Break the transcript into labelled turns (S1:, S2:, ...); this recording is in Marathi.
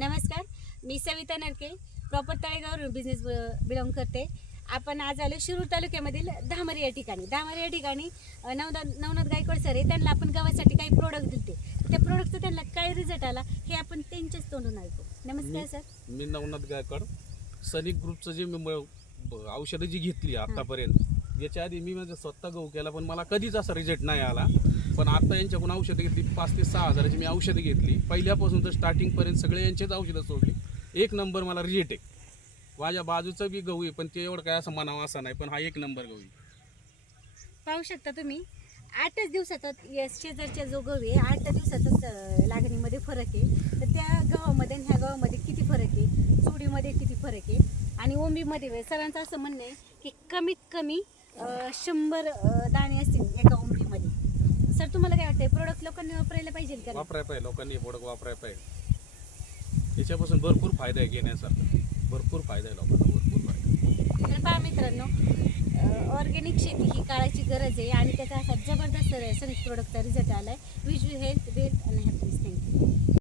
S1: नमस्कार मी सविता नरके प्रॉपर तळेगाव बिझनेस बिलॉंग करते. आपण आज आलो शिरूर तालुक्यामधील धामरी या ठिकाणी. धामरी या ठिकाणी नवनाथ नवनाथ गायकवाड सर आहे. त्यांना आपण गव्हासाठी काही प्रोडक्ट दिले त्या प्रोडक्टचा त्यांना काय रिझल्ट आला हे आपण त्यांच्याच तोंडून ऐकू. नमस्कार सर
S2: मी नवनाथ गायकवाड. सनिक ग्रुपचं जे मी औषधं जी घेतली आतापर्यंत याच्या आधी मी माझं स्वतः गहू केला पण मला कधीच असा रिझल्ट नाही आला. पण आता यांच्याकडून औषधं घेतली पाच ते सहा हजाराची मी औषधं घेतली. पहिल्यापासून तर स्टार्टिंगपर्यंत सगळे यांचेच औषधं सोडली. एक नंबर मला रिजेक्ट आहे माझ्या बाजूचं बी गहू आहे पण ते एवढं काय असं म्हणावं असं नाही पण हा एक नंबर गहू आहे.
S1: पाहू शकता तुम्ही. आठच दिवसाचा या शेजारच्या जो गहू आहे आठ दिवसाचाच अ, लागणीमध्ये फरक आहे. तर त्या गव्हामध्ये आणि ह्या गव्हामध्ये किती फरक आहे? चुडीमध्ये किती फरक आहे? आणि ओंबीमध्ये सरांचं असं म्हणणं आहे की कमीत कमी शंभर अ, दाणे असतील एका सर तुम्हाला काय वाटतंय प्रोडक्ट लोकांनी वापरायला पाहिजे का? नाही?
S2: वापरायला पाहिजे लोकांनी प्रोडक्ट वापरायला पाहिजे. याच्यापासून भरपूर फायदा आहे घेण्यासारखा. भरपूर फायदा आहे लोकांना भरपूर फायदा
S1: तर पहा मित्रांनो ऑर्गॅनिक शेती ही काळाची गरज आहे आणि त्याचा असा जबरदस्त सनिक प्रोडक्टचा रिझल्ट आला आहे विच यू हेल्थ वेल्थ आणि हॅपीनेस थँक्यू